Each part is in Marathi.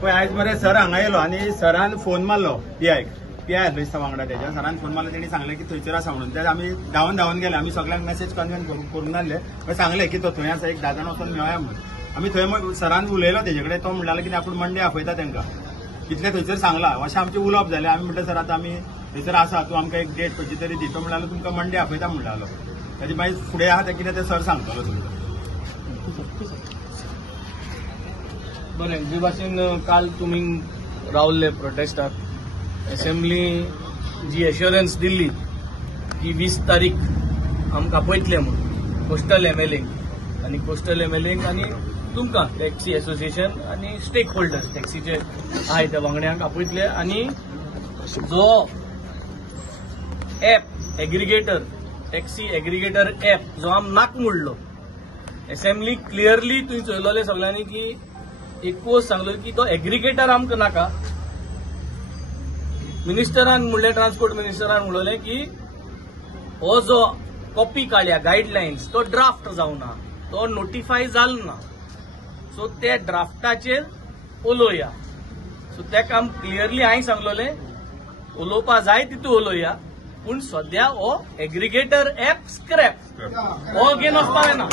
पळय आयज मरे सर हांगा येयलो आनी सरान फोन मारलो पीआय आसलो दिसता वांगडा तेज्या. सरान फोन मारलो, तेणी सांगलें की थंयसर आसा म्हणून. ते आमी धांवन गेले, आमी सगळ्यांक मेसेज कन्वे करून नासले. मागीर सांगलें की तो थंय आसा, एक 10 जाण वचून मेळया म्हणून. आमी थंय सरान उलयलो तेजे कडेन. तो म्हणटालो की आपूण मंडे आपयता तांकां, इतलें थंयसर सांगलां. अशें आमचें उलोवप जालें. आमी म्हणलें सर आतां आमी थंयसर आसा, तूं आमकां एक डेट खंयची तरी दी. तो म्हणटालो तुमकां मंडे आपयता म्हणटालो. ताजे मागीर फुडें आहा तें कितें तें सर सांगतलो सगळें. बरें, जे भाशेन काल तुमी रावल्ले प्रोटेस्टाक, असेंब्ली जी एश्युरन्स दिल्ली की 20 तारीख आमकां आपयतले म्हणून कोस्टल एमएलएंक आनी कोस्टल एमएलएंक आनी तुमकां टॅक्सी एसोसिएशन आनी स्टेक होल्डर्स टॅक्सीचे आहाय त्या वांगड्यांक आपयतले. आनी जो app aggregator taxi aggregator app जो आम नाक म्हणलो, असेंब्ली क्लियरली तुवें चयलोले सगळ्यांनी की एकूच सांगलो की तो एग्रिगेटर आमकां नाका. मिनिस्टरान म्हणलें, ट्रान्सपोर्ट मिनिस्टरान म्हणलें की हो जो कॉपी काडल्या गायडलायन्स तो ड्राफ्ट जावना, तो नोटिफाय जालो ना. सो ते ड्राफ्टाचेर उलोवया. सो तेका आम क्लियरली हांवें सांगलोलें उलोवपा जाय तितू उलोवया, पूण सद्या हो एग्रिगेटर ऍप स्क्रॅप हो घेवन वचपा जायना.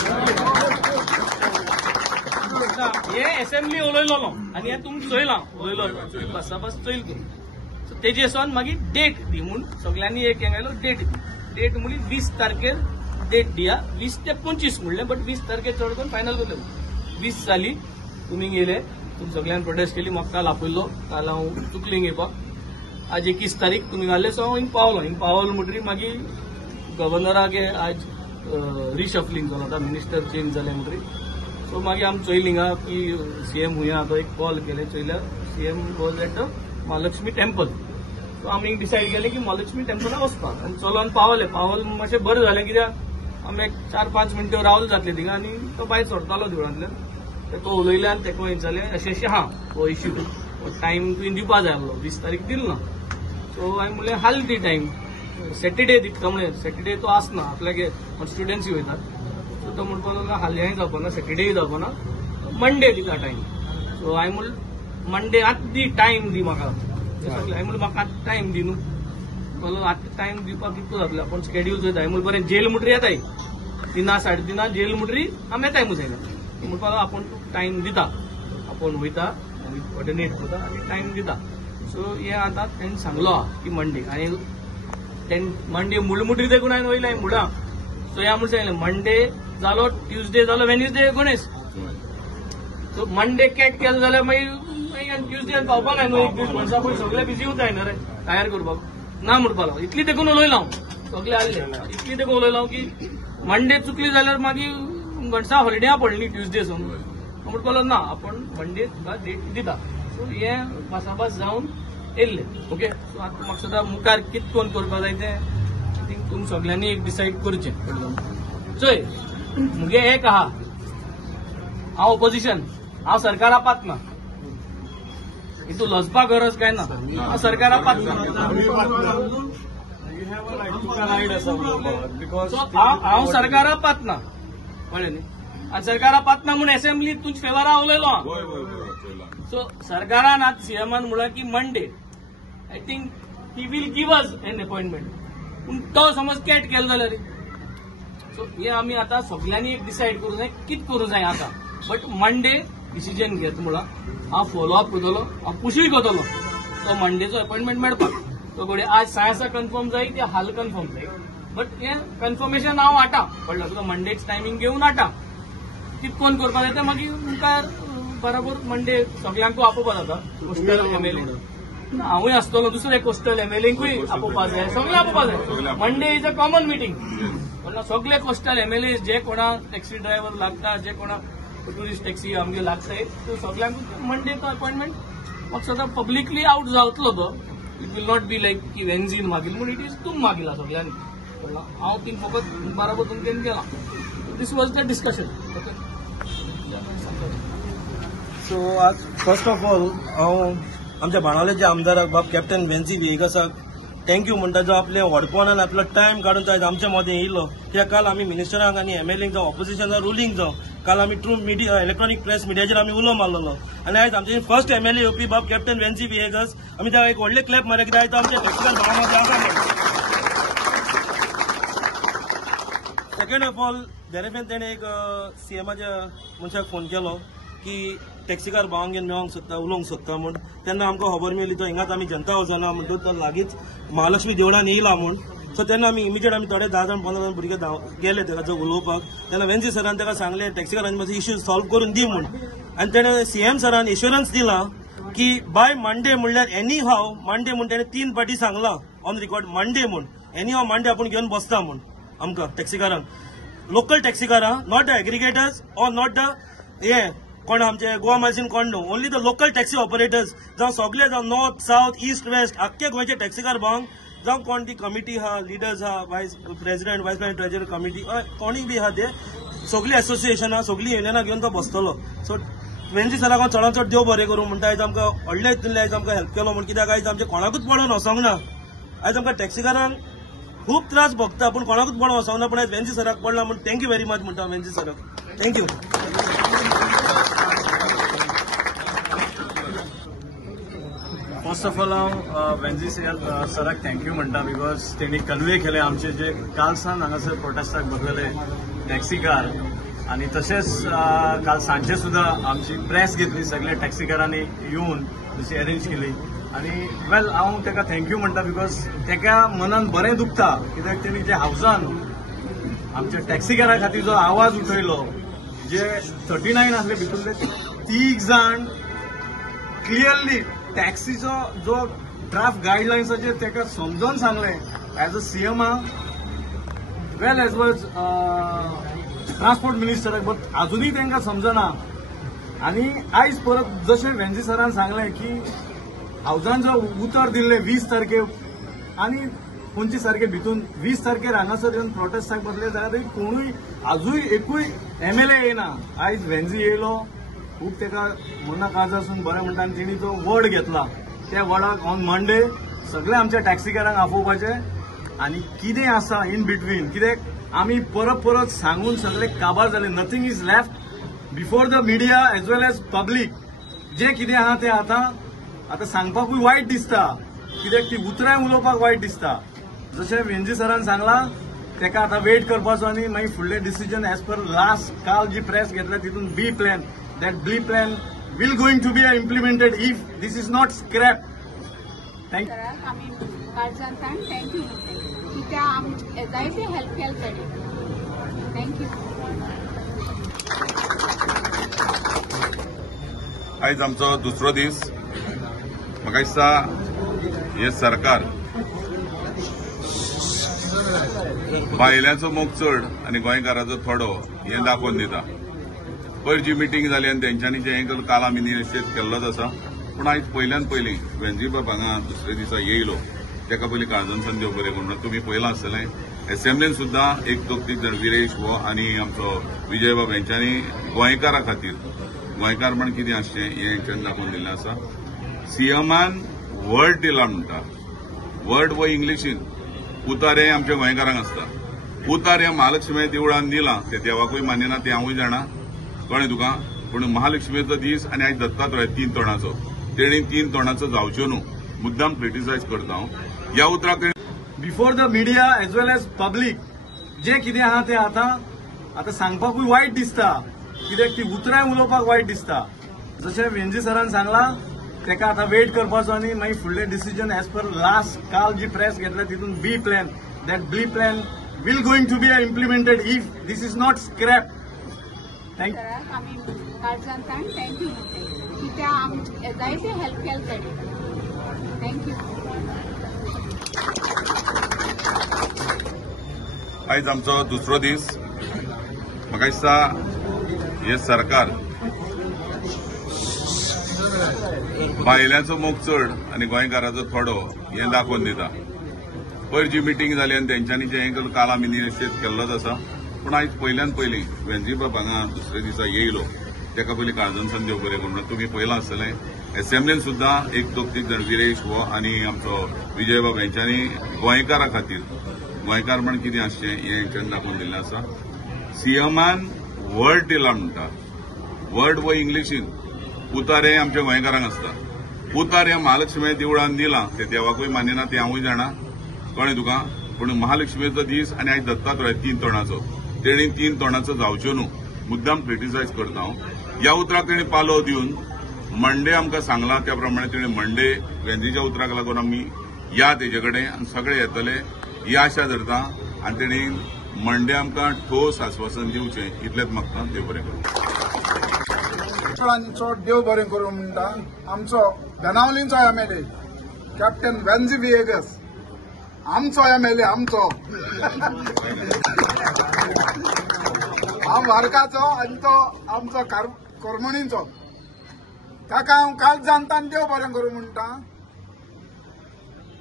हे असेंब्ली उलयलो आनी हे तुमकां चयलां उलयलो बस चैल करून. सो तेजे सोन मागीर डेट दी म्हूण सगळ्यांनी एक हेंगयलो डेट म्हणली 20 तारखेर डेट दिया. 20 ते 25 म्हणलें, बट 20 तारखेर चड करून फायनल करलें. 20 जाली, तुमी गेले, तुमी सगळ्यांनी प्रोटेस्ट केली. म्हाका काल आपयलो, काल हांव चुकलीं येवपाक. आज 21 तारीख तुमी घाल्ले. सो हांव हिंग पावलो म्हणटरी मागीर गव्हर्नराक आज रिशफलिंग जालो, आतां मिनिस्टर चेंज जाले म्हणटरी. सो मागीर आमी चयलीं हिंगा की सीएम हुया तो एक कॉल केले. चयल्यार CM was at the Mahalakshmi temple. So आमी डिसायड केलें की महालक्ष्मी टेम्पलाक वचपाक. आनी चलोन पावले मातशें बरें जालें, कित्याक आमी एक 4-5 मिनटां रावले जातले थिंगा. आनी तो भायर सरतालो देवळांतल्यान. तेका उलयले आनी तेका विचारलें अशें आहा हो इश्यू, टायम तुवें दिवपा जाय आसलो, 20 तारीख दिलो ना. सो हांवें म्हणलें हाल दी टायम, सॅटर्डे दिता म्हणलें. सॅटर्डे तो आसना, आपल्यागे स्टुडंट्स वयतात. सो तो म्हणपाक लागलो हाल्लेंय जावपाना, सॅटर्डेय जावपाना, मंडे दिता टायम. सो हांवें म्हणलें मंडे आतां दी, टायम दी म्हाका. हांवें म्हणलें म्हाका आतां टायम दी न्हू. बोलो आतां टायम दिवपाक कितलो जातलो, आपूण स्केड्यूल चोयता. हांवें म्हणलें बरें जेल म्हणटरी येताय 3-3:30 जेल म्हणटरी आमी येताय मुसायला. म्हणपाक लागलो आपूण टायम दिता, आपूण वयता आनी कोऑर्डिनेट करता आनी टायम दिता. सो हें आतां तेणें सांगलो की मंडे. आनी तेणें मंडे म्हणटरी देखून हांवें वयलें मुडा. सो ह्या म्हणून सांगलें मंडे जालो, ट्युजडे जालो, Wednesday Ganesh. So Monday cat केलो जाल्यार मागीर ट्युजडे पावपाक जाय न्हू. एक दीस वर्सा पयलीं सगळे बिजी उरताय न्हू रे तयार करपाक. ना म्हणपाक लागलो. इतली देखून उलयलो हांव, सगळे आसले इतली देखून उलयलो हांव की मंडे चुकली जाल्यार मागीर गणसा हॉलिडे पडली ट्युजडे सोन. म्हणपाक लागलो ना, आपूण मंडे तुका डेट दिता. सो हें भासाभास जावन येयल्ले. ओके. सो आतां म्हाका सद्दां मुखार कितें कोण करपाक जाय तें आय थिंक तुमी सगळ्यांनी एक डिसायड करचें. चोय मुगे एक आहा, हांव ऑपोजिशन, हांव सरकारा पातना. हितू लजपाक गरज काय ना. हांव सरकारा पातना. हांव सरकारा पातना, कळ्ळें न्ही. आनी सरकारा पातना म्हूण असेंब्ली तुज्या फेवरा उलयलो हांव. सो सरकारान आतां सीएमान म्हणलां की Monday I think he will give us an appointment. पूण तो समज कॅट केलो जाल्यार. सो हे आमी आतां सगळ्यांनी एक डिसायड करूं जाय कितें करूं जाय आतां. बट मंडे डिसिजन घेत म्हणून हांव फॉलोअप करतलो, हांव पुशूय करतलो तो मंडेचो अपॉइंटमेंट मेळपाक. तो घडये आज सायन्सा कन्फर्म जाय की हाल कन्फर्म जाय. बट हें कन्फर्मेशन हांव हाडटा, कळ्ळें तुका. मंडेच टायमींग घेवन हाडटा. कितें कोण करपाक जाय तें मागीर मुखार बरोबर मंडे सगळ्यांकूय आपोवपा जाता. कोस्टल एमएलए हांवूय आसतलो, दुसरे कोस्टल एमएलएंकूय आपोवपा जाय, सगळे आपोवपा जाय. Monday is a common meeting. सगळे कोस्टल एमएलए जे कोणाक टॅक्सी ड्रायव्हर लागता, जे कोणाक टुरिस्ट टॅक्सी आमगे लागताय, तो सगळ्यांक मंडे तो अपॉइंटमेंट म्हाका सदां पब्लिकली आउट जावतलो तो. It will not be like की वेन्झीन मागील म्हूण. इट इज तुम मागिला सगळ्यांनी. हांव तीन फकत बरोबर तुमच्यान केला. This was the discussion. So आज फर्स्ट ऑफ ऑल हांव आमच्या बाणावलेच्या आमदाराक बाब कॅप्टन वेन्सी वेगासाक थँक्यू म्हणटा, जो आपले व्हडपणान आपलो टायम काडून आयज आमच्या मदें येयलो. त्या काल आमी मिनिस्टरांक आनी एमएलएंक जावं ऑपोजिशनाक रुलींग जावं काल आमी थ्रू मिडिया इलेक्ट्रॉनिक प्रेस मिडियाचेर आमी उलो मारलेलो आनी आयज आमचे फर्स्ट MLA येवपी बाब कॅप्टन वेन्सी विएगस आमी त्या एक व्हडले क्लॅप मारया कित्याक आयज आमचे टॅक्सीकार भावांमध्ये आसा. सेकंड ऑफ ऑल देरेफेन तेणे एक सीएमाच्या मनशाक फोन केलो की टॅक्सीकार भावांक घेवन मेळोंक सोदता उलोवंक सोदता म्हूण. तेन्ना आमकां खबर मेळ्ळी तो हिंगाच आमी जनता हावजाना म्हणटूच तो लागींच महालक्ष्मी देवळान येयला म्हूण. सो तेन्ना आमी इमिजिएट आमी थोडे 10 जाण 15 जाण भुरगे गेले तेका जो उलोवपाक. तेन्ना वेन्सी सरान तेका सांगले टॅक्सीकारांचे मातशे इश्यूज सॉल्व करून दी म्हूण. आनी तेणे CM सरान एश्युरन्स दिला की बाय मंडे म्हणल्यार एनी हाव मंडे म्हूण तेणे 3 फावटी सांगला ऑन रिकॉर्ड मंडे म्हूण एनी हाव मंडे आपूण घेवन बसता म्हूण आमकां टॅक्सीकारांक लोकल टॅक्सीकारां not the aggregators or not the हे कोण आमचे गोवा मार्जिन कोण न्हू only the local taxi operators जावं सगळे जावं नॉर्थ साउथ ईस्ट वेस्ट आख्खे गोंयचे टॅक्सीकार भावांक जावं कोण ती कमिटी आहा लिडर्स आहा वायस प्रेसिडेंट ट्रेजरर कमिटी कोणी बी आहा ते सगळी एसोसिएशनां सगळी युनियनां घेवन तो बसतलो. सो वेन्सी सराक हांव चडांत चड देव बरें करूं म्हणटा. आयज आमकां व्हडले हितूंतले आयज आमकां हेल्प केलो म्हण कित्याक आयज आमचे कोणाकूच पडोवन वसोंक ना. आयज आमकां टॅक्सीकारांक खूब त्रास भोगता पूण कोणाकूच पडोवन वसोंक ना. पूण आयज वेन्सी सराक पडला म्हूण थँक्यू व्हेरी मच म्हणटा वेन्सी सराक. थँक्यू. फर्स्ट ऑफ ऑल हांव वेन्सी सराक थँक्यू म्हणटा बिकॉज तेणी कन्वे केले आमचे जे काल सान हांगासर प्रोटेस्टाक बसलेले टॅक्सीकार आनी तशेंच काल सांजे सुद्धा आमची प्रेस घेतली सगळे टॅक्सीकारांनी येवन जशी अरेंज केली आनी वेल हांव तेका थँक्यू म्हणटा बिकॉज तेका मनान बरें दुखता कित्याक तेणी जे हावसान आमच्या टॅक्सीकारा खातीर जो आवाज उठयलो जे 39 आसले भितूरले 3 जाण क्लियरली टॅक्सीचो जो ड्राफ्ट गायडलायन्साचे तेका समजोवन सांगले as a CM well as was transport मिनिस्टराक बट अजूनही तांकां समजना. आनी आयज परत जशें वेन्सी सरान सांगलें की हावजान जो उतर दिल्ले 20 तारखे आनी 25 तारखे भितून 20 तारखेर हांगासर येवन प्रोटेस्टाक बसले जाल्यार कोणूय आजूय एकूय MLA येना. आयज वेन्सी येयलो खूब तेका मना काज आसून बरें म्हणटा आनी तेणी जो वर्ड घेतला त्या वर्डाक ऑन मंडे सगळे आमच्या टॅक्सीकारांक आपोवपाचे आनी कितें आसा इन बिटवीन कित्याक आमी परत सांगून सगळे काबार जाले. Nothing is left before the media as well as public. जे कितें आहा तें आतां सांगपाकूय वायट दिसता कित्याक ती उतराय उलोवपाक वायट दिसता. जशें वेन्सी सरान सांगला तेका आतां वेट करपाचो आनी मागीर फुडलें डिसिजन एज पर लास्ट काल जी प्रेस घेतल्या तितून बी plan that B plan will going to be implemented if this is not scrapped. Thank you. आम्ही काळजांतल्यान थँक्यू कित्याक जायते हेल्प केले तेणी. थँक्यू. आयज आमचो दुसरो दीस. म्हाका दिसता हे सरकार बायलांचो मोग चड आनी गोंयकाराचो थोडो हें दाखोवन दिता. पयर जी मिटींग जाली आनी तेंच्यांनी जे हें काल आमी निश्चित केल्लोच आसा पूण आयज पयल्यान पयलीं वेन्सी बाब हांगा दुसरे दिसा येयलो तेका पयलीं काळजांतल्यान देव बरें करूं. तुमी पयलां आसतलें एसेंब्लीन सुद्दां एक 2-3 जाण विरेश वो आनी आमचो विजय बाब हेंच्यांनी गोंयकारा खातीर गोंयकारपण कितें आसचें हें हेंच्यांनी दाखोवन दिल्लें आसा. CMान वर्ड दिला म्हणटा. वर्ड वो इंग्लिशीन उतार हें आमच्या गोंयकारांक आसता. उतार हें महालक्ष्मी देवळान दिलां तें देवाकूय मान्यना तें हांवूय जाणा कळ्ळें तुका. पूण महालक्ष्मीचो दीस आनी आयज दत्तात्रय 3 तोणाचो तेणी 3 तोणाचो जावच्यो न्हू मुद्दाम क्रिटिसायज करता हांव. ह्या उतराक before the media as well as public जे कितें आहा तें आतां सांगपाकूय वायट दिसता कित्याक ती उतराय उलोवपाक वायट दिसता. जशें वेन्सी सरान सांगला तेका आतां वेट करपाचो आनी मागीर फुडलें डिसिजन एज पर लास्ट काल जी प्रेस घेतल्या तितून बी plan that B plan will going to be implemented if this is not scrapped. Thank you. आम्ही काळजांतल्यान थँक्यू कित्याक जायते हेल्प केले तेणी. थँक्यू. आयज आमचो दुसरो दीस. म्हाका दिसता हे सरकार बायलांचो मोग चड आनी गोंयकाराचो थोडो हें दाखोवन दिता. पयर जी मिटींग जाली आनी तेंच्यांनी जे हें काल आमी निश्चित केल्लोच आसा पूण आयज पयल्यान पयलीं वेन्सी बाब हांगा दुसरे दिसा येयलो तेका पयलीं काळजांतल्यान देव बरें करूं. तुमी पयलां आसतलें एसेंब्लीन सुद्दां एक 2-3 जाण विरेश वो आनी आमचो विजय बाब हेंच्यांनी गोंयकारा खातीर गोंयकारपण कितें आसचें हें हेंच्यांनी दाखोवन दिल्लें आसा. CMान वर्ड टिला म्हणटा. वर्ड वो इंग्लिशीन उतारे आमच्या गोंयकारांक आसता. उतार ह्या महालक्ष्मी देवळान दिलां ते देवाकूय मानिना ते हांवूय जाणा कळ्ळें तुका. पूण महालक्ष्मीचो दीस आनी आयज दत्तात्रय 3 तोणाचो तेणी 3 तोणाचो जावच्यो न्हू मुद्दाम क्रिटिसायज करता हांव. ह्या उतराक तेणी पालो दिवन मंडे आमकां सांगला त्या प्रमाणे तेणी मंडे वेंजीच्या उतराक लागून आमी या तेजे कडेन आनी सगळे येतले ही आशा धरता. आनी तेणी मंडे आमकां ठोस आश्वासन दिवचें इतलेंच मागता. देव बरें करूं. देव बरें करूं म्हणटा आमचो बेनावलींचो MLA कॅप्टन वेन्झी विएगस आमचो MLA आमचो हांव वारकाचो आनी तो आमचो करमणीचो ताका हांव काल जाणता आनी देव बरें करूं म्हणटा.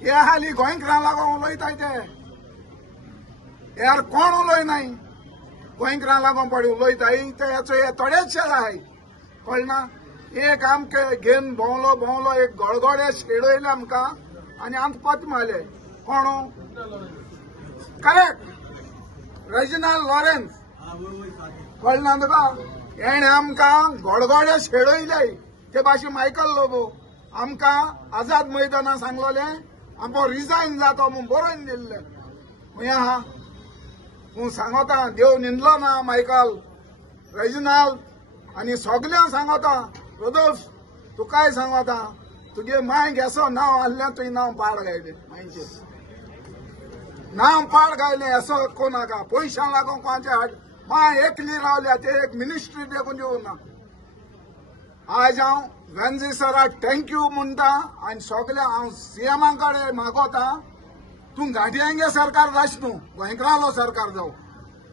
हे हालीं गोंयकारां लागून उलयताय ते यार कोण उलयनाय गोंयकारां लागून पडे उलयताय ते हे थोडेच आहाय कळना. एक आमके घेवन भोंवलो एक गळगोडे शेडयले आमकां आनी आमकां पत मारले कोण करेक्ट रेजिनाल्ड लॉरेन्स कळना तुका. हेणे आमकां गडगडे शेडयले ते भाशेन मायकल लोबो आमकां आझाद मैदानां सांगलोले आमचो रिजायन जातो म्हूण बरोवन दिल्ले खंय आहा तूं सांगता. देव निंदलो ना मायकल रेजिनाल्ड आनी सगळ्यांक सांगता. रोदोल्फ तुकाय सांगता तुगे माय गेसो नांव आहलें तुवें नांव पाड गायलें मायचें नांव पाड गायलें असो कोणाका पयशां लागून कोणाचे हाड माय एकली रावल्या ते एक मिनिस्ट्री देखून दिवना. आज हांव वेन्झी सराक थँक्यू म्हणटा आनी सगळे हांव CMा कडेन मागोता तूं घांटियांगे सरकार जायच न्हू गोंयकारांलो सरकार जावं.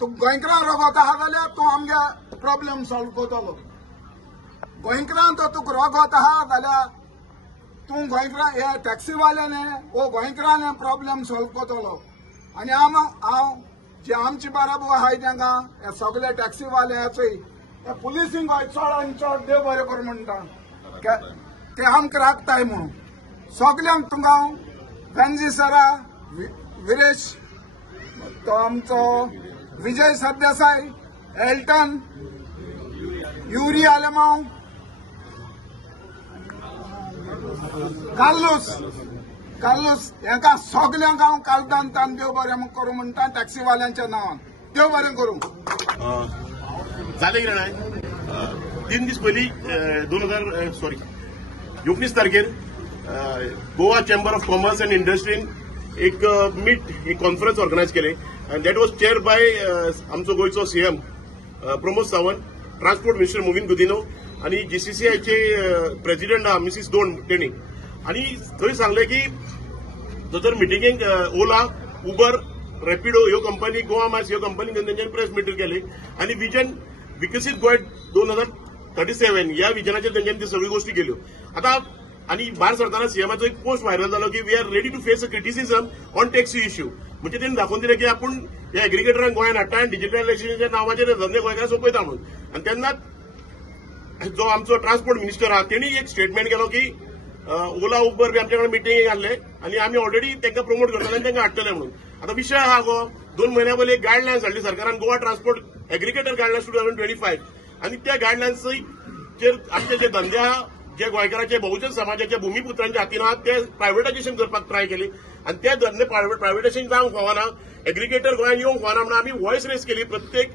तूं गोंयकारां रगोता आहा जाल्यार तूं आमगे प्रॉब्लेम सॉल्व करतलो. गोंयकारां तो तुका रगोत आहा जाल्यार तूं गोंयकारां हे टॅक्सीवाल्याने वो गोंयकारांनी प्रॉब्लेम सॉल्व करतलो. आनी हांव जे आमचे बाराबू आहाय तांकां हे सगळे टॅक्सीवाल्याचोय हे पुलिसींक चड आनी चड देव बरें कर म्हणटा ते आमकां राखताय म्हणून. सगल्यांक तुका हांव वेन्झी सरा विरेश तो आमचो विजय सरदेसाय एल्टन युरी आलेमांव कार्लोस हेका सगल्यांक हांव कालदान देव बरें करूं म्हणटा टॅक्सीवाल्यांच्या नांवान. देव बरें करूं. जालें कितें जाणाय 3 दीस पयलीं 19 तारखेर Goa chamber of commerce and इंडस्ट्रीन एक एक कॉन्फरन्स ऑर्गनायज केले and that was chair by आमचो गोंयचो CM Pramod Sawant, transport minister Mauvin Godinho आणि GCCIचे प्रेसिडेंट आहा मिसीस दोन तेणी. आणि थंय सांगले की जर मिटिंगेक ओला उबर रॅपिडो ह्यो कंपनी गोवा मार्स ह्यो कंपनी तेंच्यांनी प्रेस मीट केली आणि विजन विकसीत गोंय 2037 ह्या विजनाचेर तेंच्यांनी त्यो सगळ्यो गोष्टी केल्यो. आता आणि भायर सरताना CMाचो एक पोस्ट व्हायरल जालो की we are ready to face a criticism on taxi issue. म्हणजे त्यांनी दाखवून दिले की आपण या एग्रिगेटरांक गोंयांत हाडटा आनी डिजिटलायझेशनाच्या नांवाचेर धंदे गोंयकारांक सोंपयता म्हणून. आणि तेन्नाच जो आमचो ट्रान्सपोर्ट मिनिस्टर आहा तेणी एक स्टेटमेंट केलो की ओला उबर बी आमच्या कडेन मिटिंगेक आसले आणि आमी ऑलरेडी तांकां प्रमोट करतले आनी तांकां हाडटले म्हणून. आता विशय आहा गो 2 म्हयन्या पयलीं एक गायडलायन्स हाडली सरकारान गोवा ट्रान्सपोर्ट एग्रिगेटर गायडलायन्स 2025 आणि त्या गायडलायन्सचेर आमचे जे धंदे आहा जे गोंयकारांचे बहुजन समाजाच्या भूमिपुत्रांच्या हातीन आहात ते प्रायव्हेटायझेशन करपाक ट्राय केली आणि ते धंदे प्रायव्हेटायझेशन जावंक फावना एग्रिगेटर गोंयांत येवंक फावना म्हणून आमी व्हॉयस रेस केली. प्रत्येक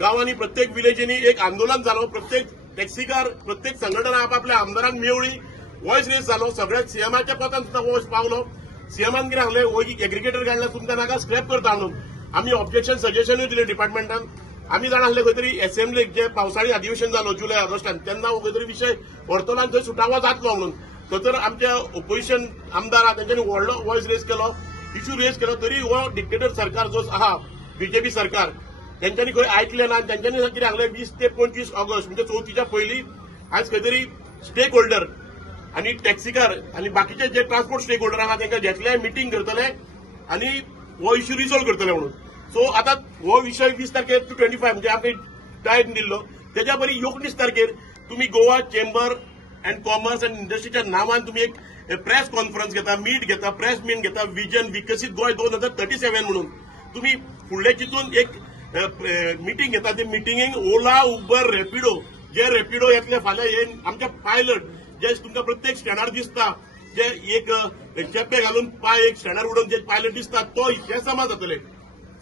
गांवांनी प्रत्येक विलेजींनी एक आंदोलन जालो. प्रत्येक टॅक्सीकार प्रत्येक संघटना आपापल्या आमदारांक मेवळी व्हॉयस रेस जालो. सगळ्या CMाच्या पोतान सुद्धा वॉयस पावलो. CMान कितें सांगलें हो एग्रिगेटर गायडलायन्स तुमकां नाका स्क्रॅप करता म्हणून. आमी ऑब्जेक्शन सजेशनूय दिलें डिपार्टमेंटान. आमी जाणा आसले खंय तरी असेंब्लीक जे पावसाळी अधिवेशन जालो जुलय ऑगस्टान तेन्ना खंय तरी विशय व्हरतलो आनी थंय सुटावो जातलो म्हणून. तर आमच्या ओपोजिशन आमदार आहा तेंच्यांनी व्हडलो व्हॉयस रेस केलो इश्यू रेस केलो. तरी हो डिक्टेटर सरकार जो आहा BJP सरकार तेंच्यांनी खंय आयकलें ना. तेंच्यांनी कितें सांगलें 20 ते 25 ऑगस्ट म्हणजे चवथीच्या पयलीं आज खंय तरी स्टेक होल्डर आणि टॅक्सीकार आणि बाकीचे जे ट्रान्सपोर्ट स्टेक होल्डर आहा तांकां घेतले मिटींग करतले आणि हो इश्यू रिझॉल्व करतले म्हणून. सो आता हो विषय 20 तारखेर टू 25 म्हणजे आमकां टायम दिल्लो. तेच्या पयलीं 19 तारखेर तुम्ही Goa chamber and commerce and इंडस्ट्रीच्या नांवान तुम्ही एक प्रेस कॉन्फरन्स घेता मीट घेता प्रेस मीट घेता विजन विकसीत गोंय 2037 म्हणून. तुम्ही फुडले चिंतून एक मिटींग घेता ते मिटींगेक ओला उबर रॅपिडो जे रॅपिडो येतले फाल्यां हे आमचे पायलट जे तुमकां प्रत्येक स्टँडार दिसता जे एक चेपे घालून पाय एक स्टँडार उडोवन जे पायलट दिसता तो हे समाज जातले.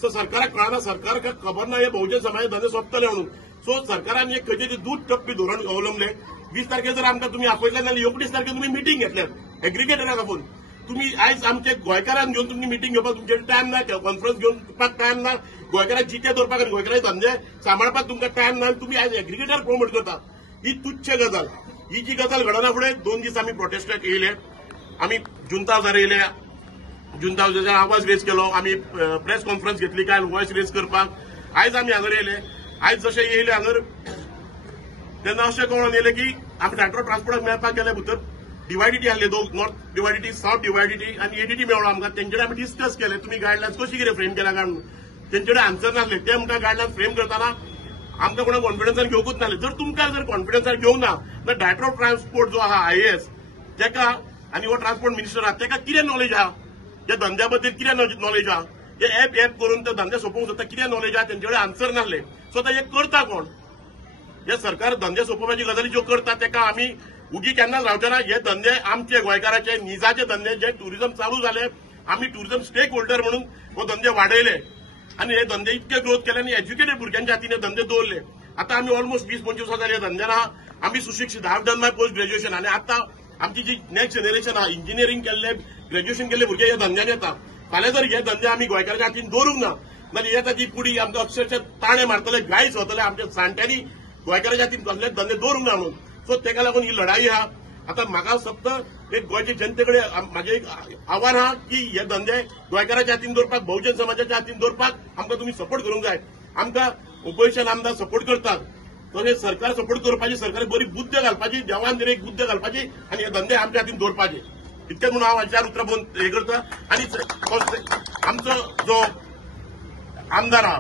सो सरकाराक कळना, सरकाराक खबर ना हे बहुजन समाज धंदे सोंपतले म्हणून. सो सरकारान एक खंयचे दूध टप्पी धोरण अवलंबले. 20 तारखेर जर आमकां तुमी आपयतले जाल्यार 29 तारखेर तुमी मिटींग घेतल्यात एग्रिगेटराक आपोवन. तुम्ही आयज आमचे गोंयकारांक घेवन तुमी मिटींग घेवपाक तुमचे टायम ना, कॉन्फरन्स घेवपाक टायम ना, गोंयकारांक जिते दवरपाक आनी गोंयकारांचे धंदे सांबाळपाक तुमकां टायम ना. तुमी आयज एग्रिगेटर प्रमोट करता ही तुच्छ गजाल. ही जी गजाल घडना फुडें 2 दीस आमी प्रोटेस्टाक येयले. आमी जुंता हावजार येयले, जुंता हावजाचेर आवाज रेज केलो. आमी प्रेस कॉन्फरन्स घेतली काय वॉयस रेज करपाक. आयज आमी हांगर येयले. आयज जशे येयले हांगर तेन्ना अशें कळोन येयले की आमी मेट्रो ट्रान्सपोर्टाक मेळपाक गेले भितर डिवायडिटी आहले दोन, नॉर्थ डिवायडिटी, साउथ डिवायडिटी आनी एडीटी मेळ्ळो आमकां. तेंचे कडेन आमी डिस्कस केले तुमी गायडलायन्स कशी कितें फ्रेम केल्या काय म्हणून. तेंचे कडेन आन्सर नासले. ते आमकां गायडलायन्स फ्रेम करताना आमकां कोणा कॉन्फिडन्सान घेवकूच नासले. जर तुमकां जर कॉन्फिडन्सान घेवंक ना जाल्यार डायरेक्टर ऑफ ट्रान्सपोर्ट जो आहा IAS तेका आनी हो ट्रान्सपोर्ट मिनिस्टर आहा तेका कितें नॉलेज आहा, त्या धंद्या बद्दल कितें नॉलेज आहा, हे एप करून ते धंदे सोंपोवंक सोदता कितें नॉलेज आहा, तेंचे कडेन आन्सर नासले. सो आतां हे करता कोण? हे सरकार धंदे सोंपोवपाची गजाली ज्यो करता तेका आमी उगी केन्नाच रावचे ना. हे धंदे आमचे गोंयकाराचे निजाचे धंदे जे टुरिझम चालू झाले. आमी टुरिझम स्टेक होल्डर म्हणून हो धंदे वाडयले आनी हे धंदे इतके ग्रोथ केले आनी एज्युकेटेड भुरग्यांच्या हातीन हे धंदे दवरले. आता आमी ऑलमोस्ट 20-25 वर्सां जाली धंद्यान आहा. आमी सुशिक्षीत, हांव डन माय पोस्ट ग्रॅज्युएशन आनी आता आमची जी नेक्स्ट जनरेशन आहा इंजिनियरींग केल्ले, ग्रॅज्युएशन केल्ले भुरगे हे धंद्यान येता. फाल्यां जर हे धंदे आमी गोंयकारांच्या हातीन दवरूंक ना जाल्यार येता ती पुडी आमकां अक्षरशः ताणे मारतले, गायच वतले. आमच्या जाणट्यांनी गोंयकारांच्या हातीन कसले धंदे दवरूंक ना म्हणून. सो तेका लागून ही लढाई आहा. आता म्हाका फक्त एक गोंयचे जनतेकडे म्हाजें एक आव्हान आहा की हे धंदे गोंयकारांच्या हातीन दवरपाक, बहुजन समाजाच्या हातीन दवरपाक आमकां तुमी सपोर्ट करूंक जाय. आमकां ओपोजिशन आमदार सपोर्ट करतात तशें सरकार सपोर्ट करपाची, सरकार बरी बुद्ध घालपाची, देवान तरी एक बुद्ध घालपाची आनी हे धंदे आमच्या हातीन दवरपाचे. इतकें म्हणून हांव चार उतरां बरोवन हें करता. आनी आमचो जो आमदार आहा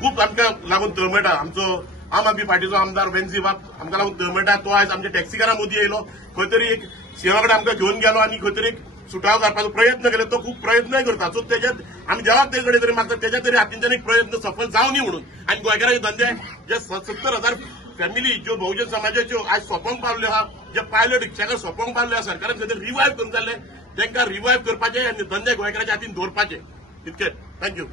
खूब आमकां लागून तळमळटा. आमचो आम आदमी पार्टीचो आमदार वेन्झी वाघ आमकां लागून तळमळटा. तो आयज आमच्या टॅक्सीकारां मदीं येयलो, खंय तरी एक सीएमा कडेन आमकां घेवन गेलो आनी खंय तरी एक सुटाव करपाचो प्रयत्न केलो. तो खूब प्रयत्नय करता. सो तेच्यात आमी देवाक ते कडेन तरी मागता तेच्या तरी हातींच्यान एक प्रयत्न सफल जावं न्ही म्हणून. आनी गोंयकारांचे धंदे जे 70,000 फॅमिली ज्यो बहुजन समाजाच्यो आज सोंपोवंक पावल्यो आहा, जे पायलट रिक्षाकार सोंपोवंक पावल्यो आहा, सरकारान खंय तरी रिवायव करून जाल्ले तांकां रिवायव करपाचे आनी धंदे गोंयकारांच्या हातीन दवरपाचे. इतकें. थँक्यू.